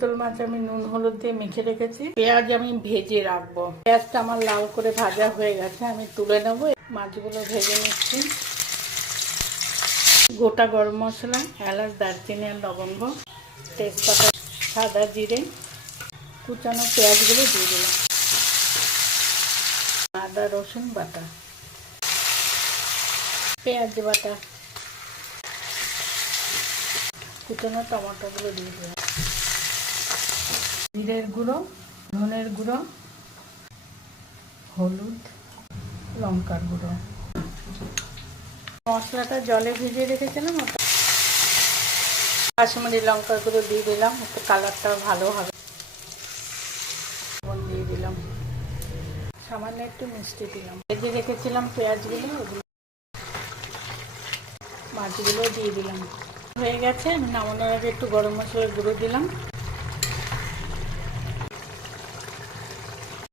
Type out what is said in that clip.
চিতল মাছ আমি নুন হলুদ দিয়ে মেখে রেখেছি। পেঁয়াজ আমি ভেজে রাখবো। পেঁয়াজটা আমার লাল করে ভাজা হয়ে গেছে, আমি তুলে নেবো। মাছগুলো ভেজে নিচ্ছি। গোটা গরম মশলা, এলাচ, দারচিনি আর লবঙ্গ, তেজপাতা, সাদা জিরে, কুচানো পেঁয়াজগুলো দিয়ে দিলাম। আদা রসুন বাটা, পেঁয়াজ বাটা, কুচানো টমেটোগুলো দিয়ে দিলাম। জিরের গুঁড়ো, ধনের গুঁড়ো, হলুদ, লঙ্কার গুঁড়ো। মশলাটা জলে ভিজিয়ে রেখেছিলাম, ওটা কাশ্মীরি লঙ্কার গুঁড়ো দিয়ে দিলাম, একটু কালারটাও ভালো হবে। দিয়ে দিলাম সামান্য একটু মিষ্টি দিলাম। ভেজে রেখেছিলাম পেঁয়াজগুলো, ওগুলো মাছগুলো দিয়ে দিলাম। হয়ে গেছে। আমি নামানোর আগে একটু গরম মশলার গুঁড়ো দিলাম।